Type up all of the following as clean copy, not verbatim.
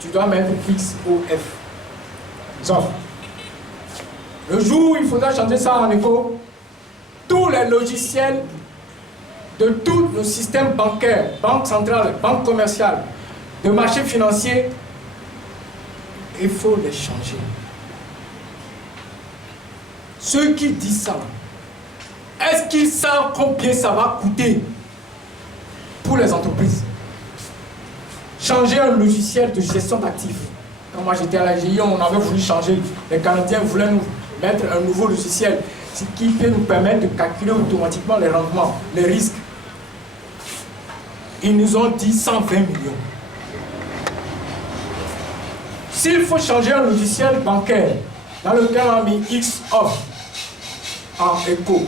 tu dois mettre XOF. Sauf. Le jour où il faudra changer ça en éco, tous les logiciels de tous nos systèmes bancaires, banque centrale, banque commerciale, de marché financier, il faut les changer. Ceux qui disent ça, est-ce qu'ils savent combien ça va coûter pour les entreprises? Changer un logiciel de gestion d'actifs. Quand moi j'étais à la GIE, on avait voulu changer. Les Canadiens voulaient nous mettre un nouveau logiciel, ce qui peut nous permettre de calculer automatiquement les rendements, les risques. Ils nous ont dit 120 millions. S'il faut changer un logiciel bancaire dans lequel on a mis XOF en éco,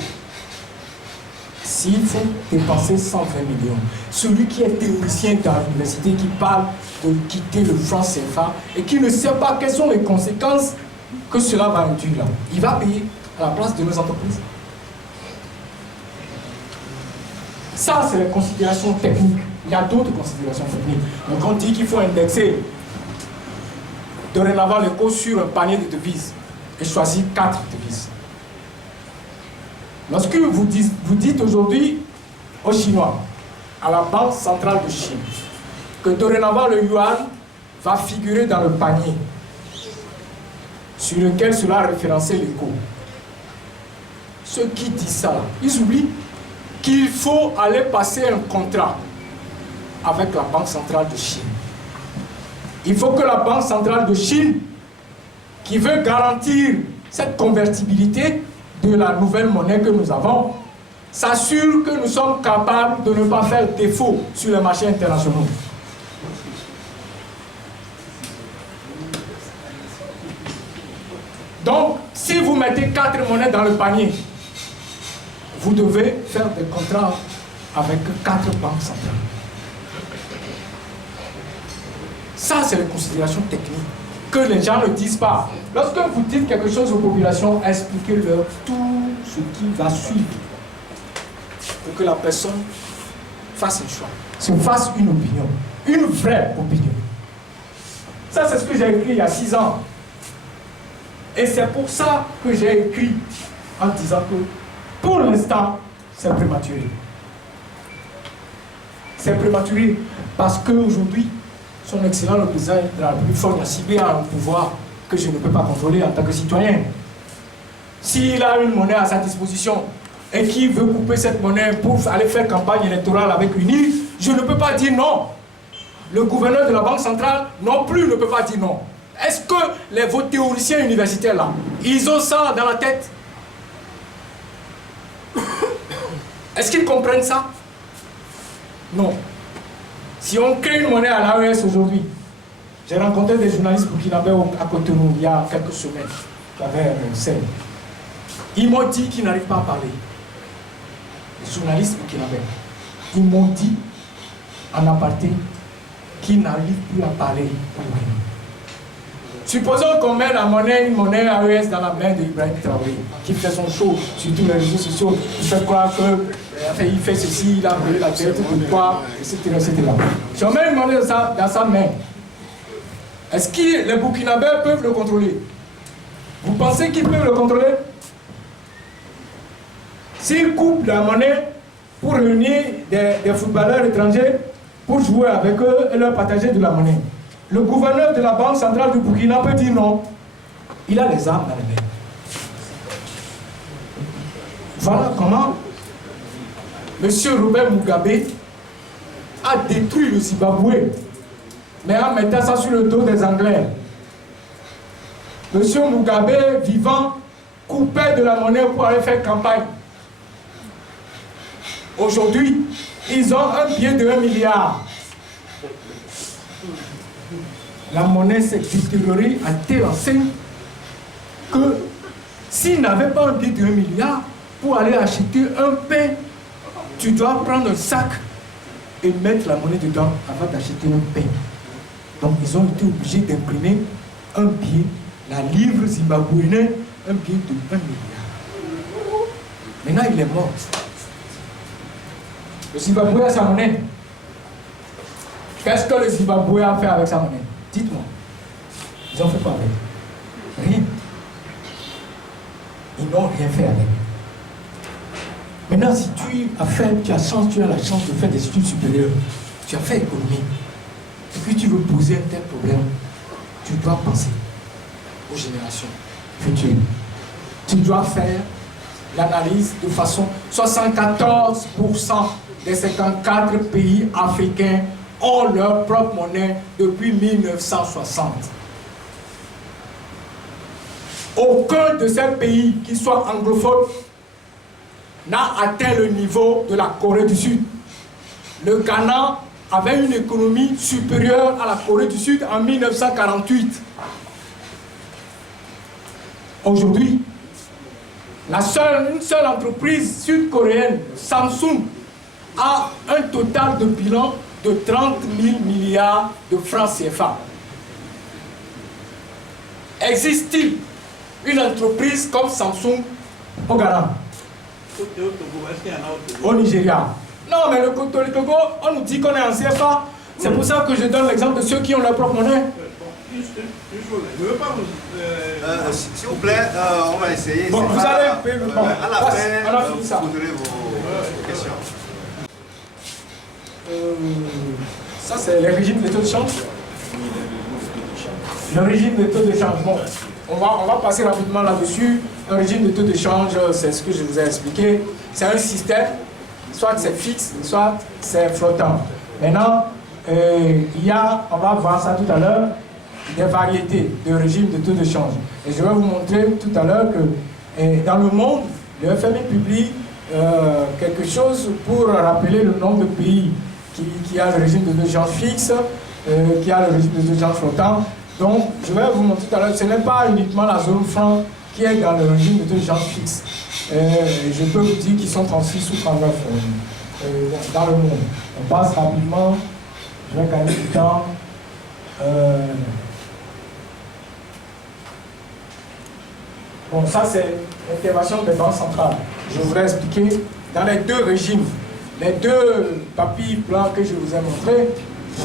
s'il faut dépenser 120 millions, celui qui est théoricien dans l'université, qui parle de quitter le franc CFA et qui ne sait pas quelles sont les conséquences que cela va induire là, il va payer à la place de nos entreprises. Ça, c'est les considérations techniques. Il y a d'autres considérations techniques. Donc on dit qu'il faut indexer dorénavant l'éco sur un panier de devises et choisir 4 devises. Lorsque vous dites aujourd'hui aux Chinois, à la Banque centrale de Chine, que dorénavant le yuan va figurer dans le panier sur lequel sera référencé l'éco, ceux qui disent ça, ils oublient qu'il faut aller passer un contrat avec la Banque centrale de Chine. Il faut que la Banque centrale de Chine, qui veut garantir cette convertibilité de la nouvelle monnaie que nous avons, s'assure que nous sommes capables de ne pas faire défaut sur les marchés internationaux. Donc, si vous mettez 4 monnaies dans le panier, vous devez faire des contrats avec 4 banques centrales. Ça, c'est les considérations techniques que les gens ne disent pas. Lorsque vous dites quelque chose aux populations, expliquez-leur tout ce qui va suivre pour que la personne fasse un choix, se fasse une opinion, une vraie opinion. Ça, c'est ce que j'ai écrit il y a 6 ans. Et c'est pour ça que j'ai écrit en disant que pour l'instant, c'est prématuré. C'est prématuré parce qu'aujourd'hui, son Excellence le Président de la République Ford Sibé a un pouvoir que je ne peux pas contrôler en tant que citoyen. S'il a une monnaie à sa disposition et qu'il veut couper cette monnaie pour aller faire campagne électorale avec l'UNI, je ne peux pas dire non. Le gouverneur de la Banque centrale non plus ne peut pas dire non. Est-ce que vos théoriciens universitaires là, ils ont ça dans la tête? Est-ce qu'ils comprennent ça? Non. Si on crée une monnaie à l'AES aujourd'hui, j'ai rencontré des journalistes burkinabés à Cotonou il y a quelques semaines, qui avaient un scène. Ils m'ont dit qu'ils n'arrivent pas à parler. Les journalistes burkinabés, ils m'ont dit en aparté qu'ils n'arrivent plus à parler pour rien. Supposons qu'on met une monnaie AES dans la main d'Ibrahim Traoré, qui fait son show sur tous les réseaux sociaux, il fait croire que il fait ceci, il a brûlé la tête de quoi, etc. Si on met une monnaie dans sa main, est-ce que les Burkinabés peuvent le contrôler? Vous pensez qu'ils peuvent le contrôler? S'ils coupent la monnaie pour réunir des footballeurs étrangers pour jouer avec eux et leur partager de la monnaie, le gouverneur de la Banque centrale du Burkina peut dire non. Il a les armes dans les mains. Voilà comment M. Robert Mugabe a détruit le Zimbabwe, mais en mettant ça sur le dos des Anglais. M. Mugabe, vivant, coupait de la monnaie pour aller faire campagne. Aujourd'hui, ils ont un billet de 1 milliard. La monnaie s'est détériorée à telle enseigne que s'il n'avait pas un billet de 1 milliard pour aller acheter un pain, tu dois prendre un sac et mettre la monnaie dedans avant d'acheter un pain. Donc ils ont été obligés d'imprimer un billet, la livre zimbabwéenne, un billet de 1 milliard. Maintenant il est mort. Le Zimbabwe a sa monnaie. Qu'est-ce que le Zimbabwe a fait avec sa monnaie? Dites-moi. Ils ont fait quoi avec? Rien. Ils n'ont rien fait avec. Maintenant, si tu as la chance de faire des études supérieures, tu as fait économie, et puis tu veux poser un tel problème, tu dois penser aux générations futures. Tu dois faire l'analyse de façon 74% des 54 pays africains ont leur propre monnaie depuis 1960. Aucun de ces pays, qui soit anglophone, n'a atteint le niveau de la Corée du Sud. Le Ghana avait une économie supérieure à la Corée du Sud en 1948. Aujourd'hui, une seule entreprise sud-coréenne, Samsung, a un total de bilan de 30 000 milliards de francs CFA. Existe-t-il une entreprise comme Samsung au Ghana? Au Nigeria? Non, mais le Togo, on nous dit qu'on est en CFA. C'est pour ça que je donne l'exemple de ceux qui ont leur propre monnaie. S'il vous plaît, on va essayer. Bon, vous allez à la fin, on a fini ça. Vous poserez vos questions. Ça, c'est le régime des taux de change. Le régime des taux de change. Bon, on va passer rapidement là-dessus. Un régime de taux de change, c'est ce que je vous ai expliqué. C'est un système, soit c'est fixe, soit c'est flottant. Maintenant, on va voir ça tout à l'heure, des variétés de régimes de taux de change. Et je vais vous montrer tout à l'heure que dans le monde, le FMI publie quelque chose pour rappeler le nombre de pays qui a le régime de taux de change fixe, qui a le régime de taux de change flottant. Donc, je vais vous montrer tout à l'heure, ce n'est pas uniquement la zone franc qui est dans le régime de taux de change fixe. Je peux vous dire qu'ils sont 36 ou 39 dans le monde. On passe rapidement, je vais gagner du temps. Bon, ça c'est l'intervention des banques centrales. Je voudrais expliquer dans les deux régimes, les deux papiers blancs que je vous ai montrés,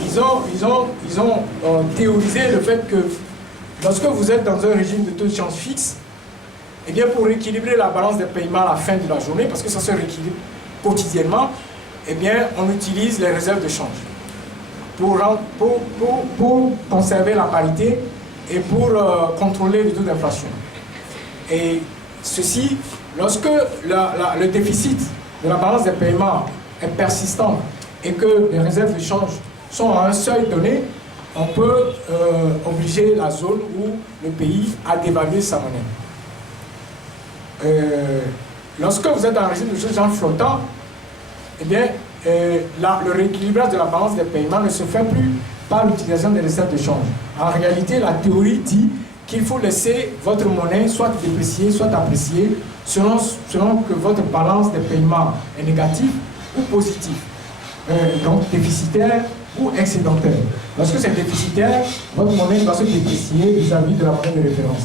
ils ont théorisé le fait que lorsque vous êtes dans un régime de taux de change fixe, eh bien pour rééquilibrer la balance des paiements à la fin de la journée, parce que ça se rééquilibre quotidiennement, eh bien on utilise les réserves de change pour conserver la parité et pour contrôler le taux d'inflation. Et ceci, lorsque le déficit de la balance des paiements est persistant et que les réserves de change sont à un seuil donné, on peut obliger la zone ou le pays à dévaluer sa monnaie. Lorsque vous êtes dans un régime de change flottant, eh bien, le rééquilibrage de la balance des paiements ne se fait plus par l'utilisation des réserves de change. En réalité, la théorie dit qu'il faut laisser votre monnaie soit dépréciée, soit appréciée, selon que votre balance des paiements est négative ou positive, donc déficitaire ou excédentaire. Lorsque c'est déficitaire, votre monnaie doit se déprécier vis-à-vis de la monnaie de référence.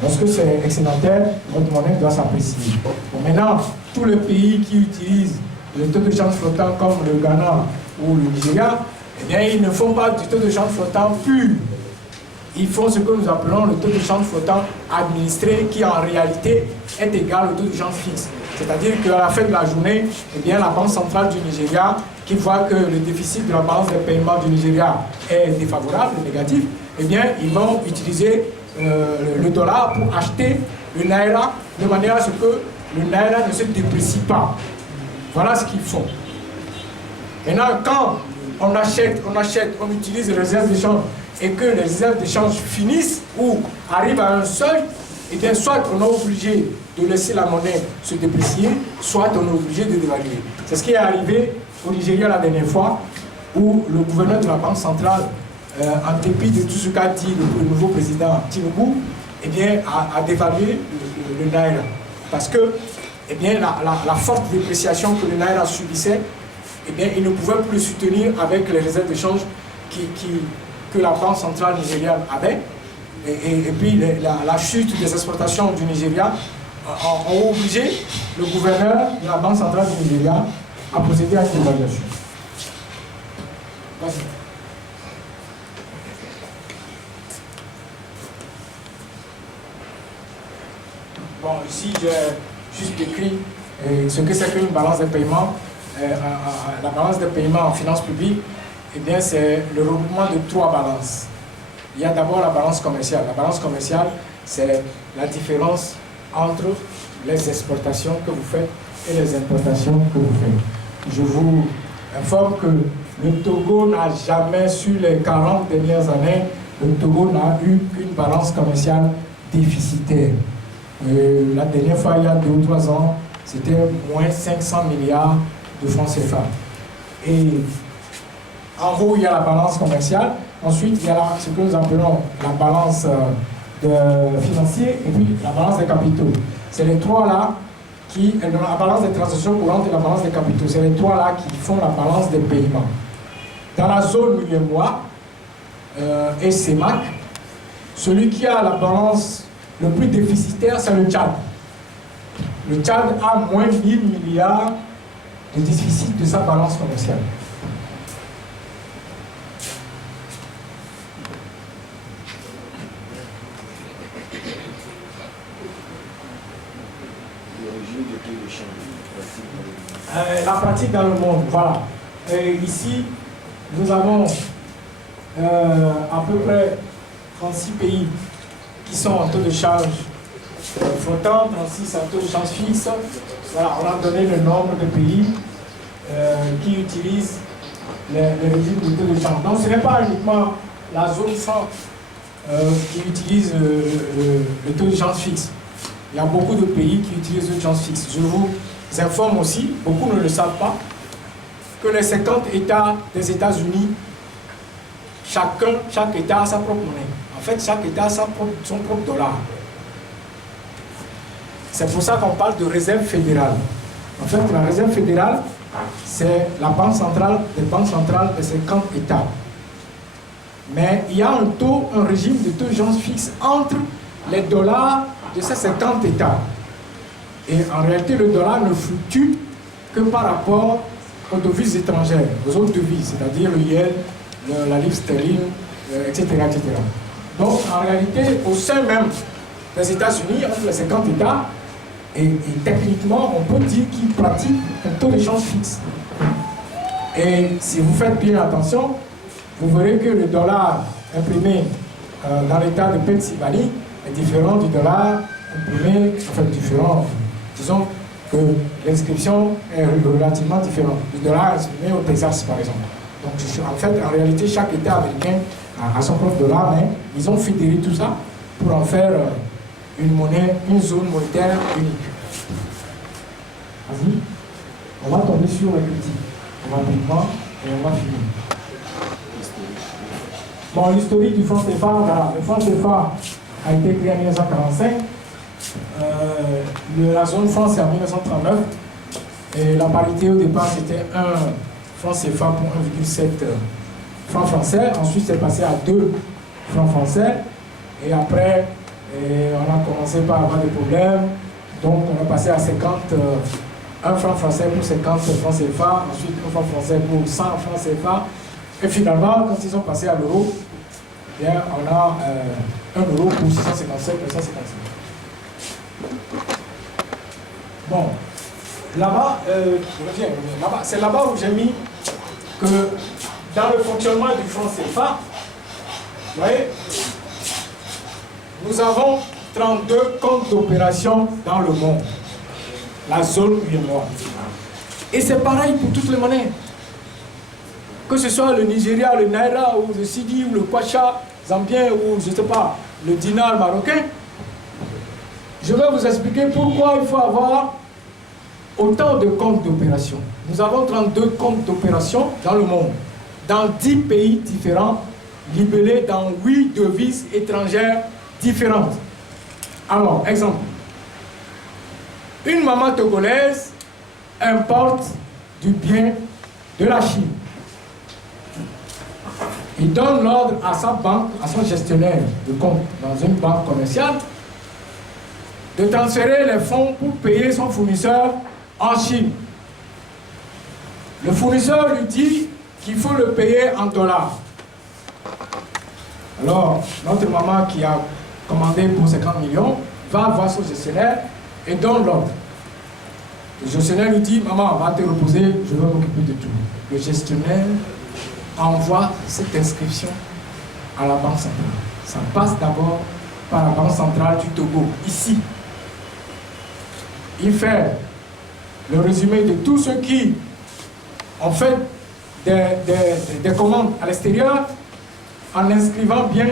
Lorsque c'est excédentaire, votre monnaie doit s'apprécier. Bon, maintenant, tous les pays qui utilisent le taux de change flottant comme le Ghana ou le Nigeria, eh bien, ils ne font pas du taux de change flottant pur. Ils font ce que nous appelons le taux de change flottant administré, qui en réalité est égal au taux de change fixe. C'est-à-dire qu'à la fin de la journée, eh bien, la Banque centrale du Nigeria, qui voit que le déficit de la balance des paiements du Nigeria est défavorable, négatif, eh bien, ils vont utiliser le dollar pour acheter le naira de manière à ce que le naira ne se déprécie pas. Voilà ce qu'ils font. Maintenant, quand on achète, on utilise les réserves de change et que les réserves de change finissent ou arrivent à un seuil, eh bien, soit on est obligé de laisser la monnaie se déprécier, soit on est obligé de dévaluer. C'est ce qui est arrivé au Nigeria la dernière fois, où le gouverneur de la Banque centrale, en dépit de tout ce qu'a dit le nouveau président Tinubu, eh bien, a dévalué le naira. Parce que eh bien, la forte dépréciation que le naira subissait, eh bien, il ne pouvait plus le soutenir avec les réserves de change que la Banque centrale nigériane avait. Et puis la chute des exportations du Nigeria ont obligé le gouverneur de la Banque centrale du Nigeria à procéder à une évaluation. Vas-y. Bon, ici, j'ai juste décrit ce que c'est qu'une balance de paiement. La balance de paiement en finances publiques, eh bien, c'est le regroupement de 3 balances. Il y a d'abord la balance commerciale. La balance commerciale, c'est la différence entre les exportations que vous faites et les importations que vous faites. Je vous informe que le Togo n'a jamais, sur les 40 dernières années, le Togo n'a eu qu'une balance commerciale déficitaire. La dernière fois, il y a 2 ou 3 ans, c'était moins 500 milliards de francs CFA. Et en haut, il y a la balance commerciale. Ensuite, il y a ce que nous appelons la balance financière et puis la balance des capitaux. C'est les 3 là la balance des transactions courantes et la balance des capitaux. C'est les 3 là qui font la balance des paiements. Dans la zone UEMOA et CEMAC, celui qui a la balance le plus déficitaire, c'est le Tchad. Le Tchad a moins de 1000 milliards de déficit de sa balance commerciale. La pratique dans le monde, voilà. Ici, nous avons à peu près 36 pays qui sont en taux de change flottant, 36 en taux de change fixe. Voilà, on a donné le nombre de pays qui utilisent les régimes de taux de change. Donc ce n'est pas uniquement la zone franc qui utilise le taux de change fixe. Il y a beaucoup de pays qui utilisent le taux de change fixe. Je vous informe aussi, beaucoup ne le savent pas, que les 50 États des États-Unis, chaque État a sa propre monnaie. En fait, chaque État a son propre dollar. C'est pour ça qu'on parle de réserve fédérale. En fait, la réserve fédérale, c'est la banque centrale des banques centrales des 50 États. Mais il y a un régime de taux de change fixe entre les dollars de ces 50 États. Et en réalité, le dollar ne fluctue que par rapport aux devises étrangères, aux autres devises, c'est-à-dire le yen, la livre sterling, etc., etc. Donc, en réalité, au sein même des États-Unis, entre les 50 États, et techniquement, on peut dire qu'ils pratiquent un taux d'échange fixe. Et si vous faites bien attention, vous verrez que le dollar imprimé dans l'État de Pennsylvanie est différent du dollar imprimé, enfin différent, disons que l'inscription est relativement différente. Le dollar imprimé au Texas, par exemple. Donc, en fait, en réalité, chaque État américain a son propre dollar, mais ils ont fédéré tout ça pour en faire une monnaie, une zone monétaire unique. Vas-y, on va tomber sur la critique rapidement et on va finir. Bon, l'historique du franc CFA, voilà. Le franc CFA a été créé en 1945. La zone franc, c'est en 1939. Et la parité au départ, c'était 1 franc CFA pour 1,7 francs français. Ensuite, c'est passé à 2 francs français. Et après, on a commencé par avoir des problèmes. Donc, on est passé à 1 franc français pour 50 francs CFA. Ensuite, 1 franc français pour 100 francs CFA. Et finalement, quand ils sont passés à l'euro, on a 1 euro pour 657 et 155. Bon, là-bas, là-bas, c'est là-bas où j'ai mis que dans le fonctionnement du franc CFA, vous voyez, nous avons 32 comptes d'opération dans le monde, la zone UEMOA. Et c'est pareil pour toutes les monnaies. Que ce soit le Nigeria, le Naira, ou le Sidi, ou le Kwacha zambien, ou je ne sais pas, le dinar marocain. Je vais vous expliquer pourquoi il faut avoir autant de comptes d'opération. Nous avons 32 comptes d'opération dans le monde, dans 10 pays différents, libellés dans 8 devises étrangères différentes. Alors, exemple, une maman togolaise importe du bien de la Chine. Il donne l'ordre à sa banque, à son gestionnaire de compte dans une banque commerciale, de transférer les fonds pour payer son fournisseur en Chine. Le fournisseur lui dit qu'il faut le payer en dollars. Alors, notre maman qui a commandé pour 50 millions va voir son gestionnaire et donne l'ordre. Le gestionnaire lui dit, maman, va te reposer, je vais m'occuper de tout. Le gestionnaire envoie cette inscription à la banque centrale. Ça passe d'abord par la banque centrale du Togo, ici. Il fait le résumé de tous ceux qui ont fait des commandes à l'extérieur en inscrivant bien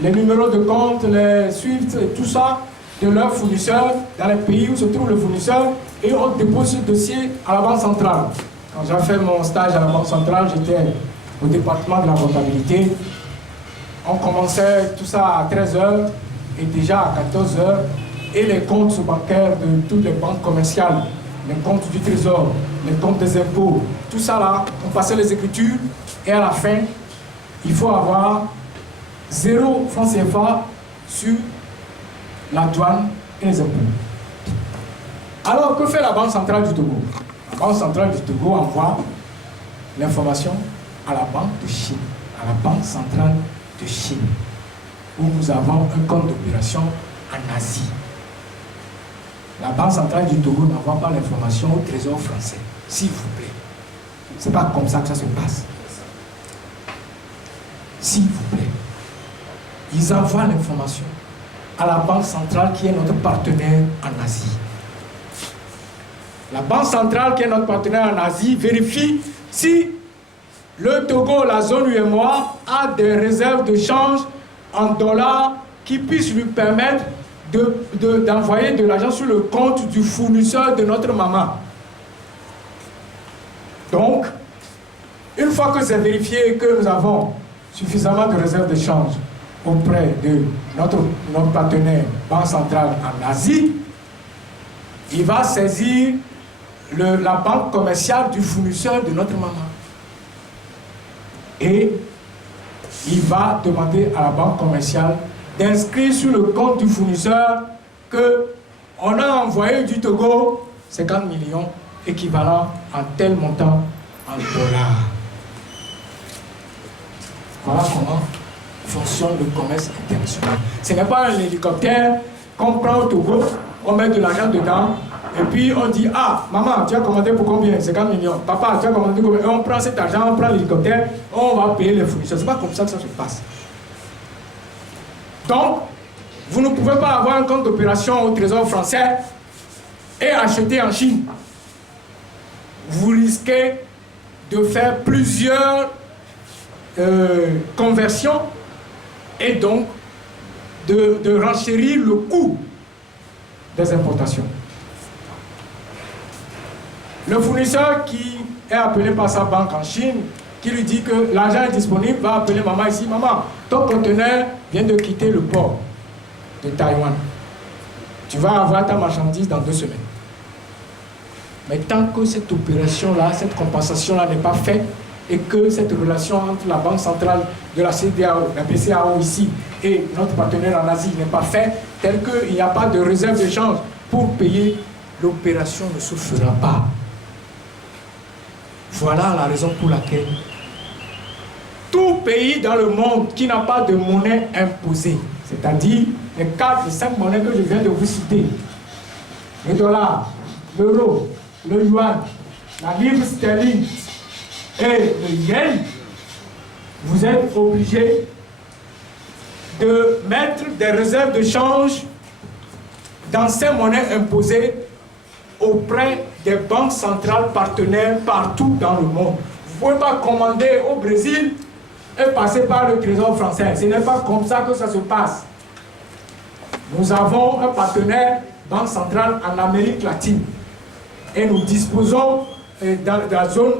les numéros de compte, les SWIFT et tout ça de leurs fournisseurs dans les pays où se trouve le fournisseur, et on dépose ce dossier à la banque centrale. Quand j'ai fait mon stage à la banque centrale, j'étais au département de la comptabilité. On commençait tout ça à 13h et déjà à 14h, et les comptes bancaires de toutes les banques commerciales, les comptes du trésor, les comptes des impôts, tout ça là, on passait les écritures, et à la fin, il faut avoir 0 francs CFA sur la douane et les impôts. Alors, que fait la Banque centrale du Togo? La Banque centrale du Togo envoie l'information à la Banque de Chine, à la Banque centrale de Chine, où nous avons un compte d'opération en Asie. La Banque centrale du Togo n'envoie pas l'information au Trésor français, s'il vous plaît. Ce n'est pas comme ça que ça se passe. S'il vous plaît. Ils envoient l'information à la Banque centrale qui est notre partenaire en Asie. La Banque centrale qui est notre partenaire en Asie vérifie si le Togo, la zone UEMOA, a des réserves de change en dollars qui puissent lui permettre d'envoyer de l'argent sur le compte du fournisseur de notre maman. Donc, une fois que c'est vérifié que nous avons suffisamment de réserves de change auprès de notre partenaire Banque centrale en Asie, il va saisir la banque commerciale du fournisseur de notre maman. Et il va demander à la banque commerciale d'inscrire sur le compte du fournisseur qu'on a envoyé du Togo 50 millions équivalent en tel montant en dollars. Voilà comment fonctionne le commerce international. Ce n'est pas un hélicoptère qu'on prend au Togo, on met de l'argent dedans, et puis on dit, ah, maman, tu as commandé pour combien? 50 millions. Papa, tu as commandé pour combien? Et on prend cet argent, on prend l'hélicoptère, on va payer les fournisseurs. Ce n'est pas comme ça que ça se passe. Donc, vous ne pouvez pas avoir un compte d'opération au Trésor français et acheter en Chine. Vous risquez de faire plusieurs conversions et donc de renchérir le coût des importations. Le fournisseur qui est appelé par sa banque en Chine, qui lui dit que l'argent est disponible, va appeler maman ici. Maman, ton conteneur vient de quitter le port de Taïwan. Tu vas avoir ta marchandise dans 2 semaines. Mais tant que cette opération-là, cette compensation-là n'est pas faite, et que cette relation entre la Banque centrale de la CEDEAO, la BCEAO ici, et notre partenaire en Asie n'est pas fait, tel qu'il n'y a pas de réserve de change pour payer, l'opération ne se fera pas. Voilà la raison pour laquelle tout pays dans le monde qui n'a pas de monnaie imposée, c'est-à-dire les 4 et 5 monnaies que je viens de vous citer, le dollar, l'euro, le yuan, la livre sterling et le yen, vous êtes obligés de mettre des réserves de change dans ces monnaies imposées auprès des banques centrales partenaires partout dans le monde. Vous ne pouvez pas commander au Brésil et passer par le Trésor français. Ce n'est pas comme ça que ça se passe. Nous avons un partenaire, Banque centrale en Amérique latine. Et nous disposons, dans la zone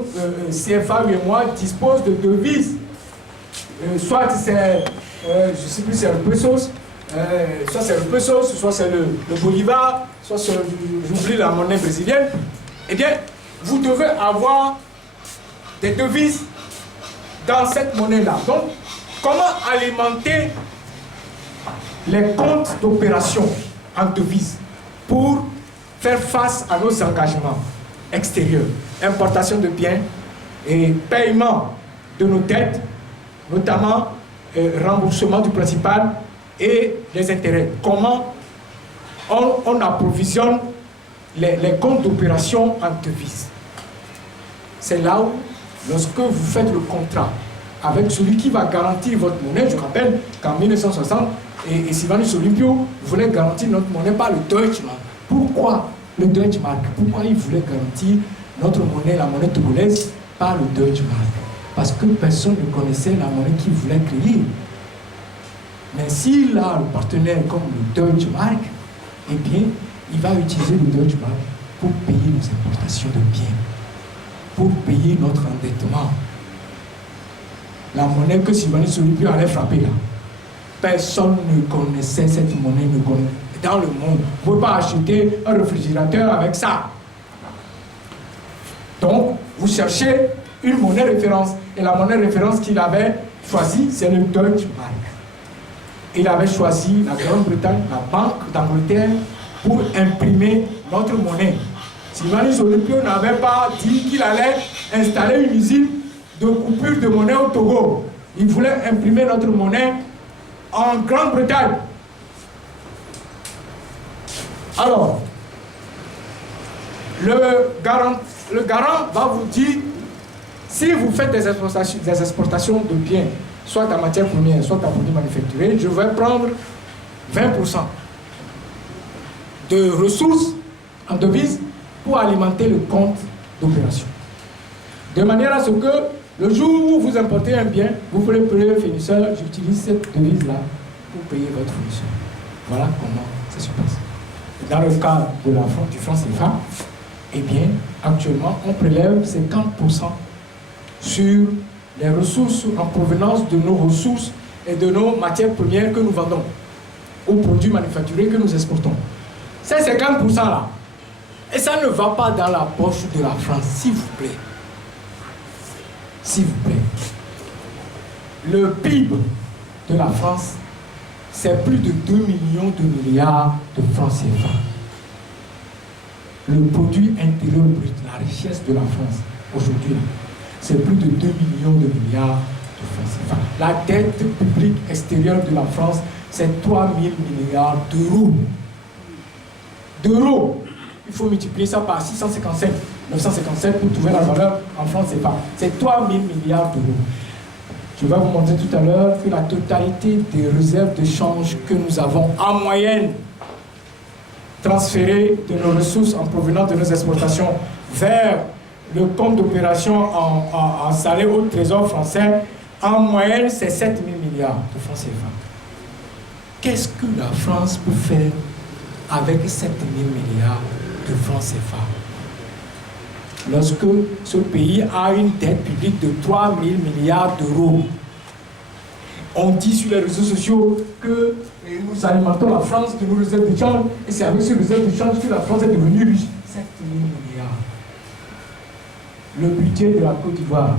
CFA et moi, dispose de devises. Soit c'est, je ne sais plus, c'est le pesos, soit c'est le pesos, soit c'est le bolivar, soit c'est, j'oublie la monnaie brésilienne. Eh bien, vous devez avoir des devises dans cette monnaie-là. Donc, comment alimenter les comptes d'opération en devises pour faire face à nos engagements extérieurs, importation de biens et paiement de nos dettes, notamment remboursement du principal et les intérêts. Comment on approvisionne les comptes d'opération en devises. C'est là où, lorsque vous faites le contrat avec celui qui va garantir votre monnaie, je rappelle qu'en 1960, et Sylvanus Olympio voulait garantir notre monnaie par le Deutschmark. Pourquoi le Deutschmark? Pourquoi il voulait garantir notre monnaie, la monnaie togolaise, par le Deutschmark? Parce que personne ne connaissait la monnaie qu'il voulait créer. Mais s'il a un partenaire comme le Deutschmark, eh bien, il va utiliser le Deutschmark pour payer nos importations de biens, pour payer notre endettement. La monnaie que Sylvanus Olympio allait frapper là, personne ne connaissait cette monnaie dans le monde. Vous ne pouvez pas acheter un réfrigérateur avec ça. Donc, vous cherchez une monnaie référence. Et la monnaie référence qu'il avait choisie, c'est le Deutschmark. Il avait choisi la Grande-Bretagne, la Banque d'Angleterre, pour imprimer notre monnaie. Sylvanus Olympio n'avait pas dit qu'il allait installer une usine de coupure de monnaie au Togo. Il voulait imprimer notre monnaie en Grande-Bretagne. Alors, le garant va vous dire, si vous faites des exportations de biens, soit en matière première, soit en produits manufacturés, je vais prendre 20% de ressources en devises pour alimenter le compte d'opération. De manière à ce que le jour où vous importez un bien, vous pouvez payer le fournisseur, j'utilise cette devise-là pour payer votre fournisseur. Voilà comment ça se passe. Dans le cas de du franc CFA, eh bien, actuellement, on prélève 50% sur les ressources en provenance de nos ressources et de nos matières premières que nous vendons, aux produits manufacturés que nous exportons. Ces 50%-là, et ça ne va pas dans la poche de la France, s'il vous plaît. S'il vous plaît. Le PIB de la France, c'est plus de 2 millions de milliards de francs CFA. Le produit intérieur brut, la richesse de la France, aujourd'hui, c'est plus de 2 millions de milliards de francs CFA. La dette publique extérieure de la France, c'est 3 000 milliards d'euros. Il faut multiplier ça par 657, 957 pour trouver la valeur en francs CFA. C'est 3 000 milliards d'euros. Je vais vous montrer tout à l'heure que la totalité des réserves de change que nous avons en moyenne transférées de nos ressources en provenance de nos exportations vers le compte d'opération en salé au trésor français, en moyenne, c'est 7 000 milliards de francs CFA. Qu'est-ce que la France peut faire avec 7 000 milliards de francs CFA? Lorsque ce pays a une dette publique de 3 000 milliards d'euros, on dit sur les réseaux sociaux que nous alimentons la France de nos réserves de change, et c'est avec ces réserves de change que la France est devenue riche. 7 000 milliards. Le budget de la Côte d'Ivoire,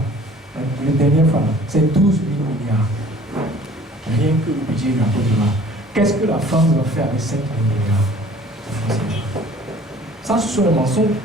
la dernière fois, c'est 12 000 milliards. Rien que le budget de la Côte d'Ivoire. Qu'est-ce que la France va faire avec 7 000 milliards de francs CFA? Ça, ce sont les mensonges.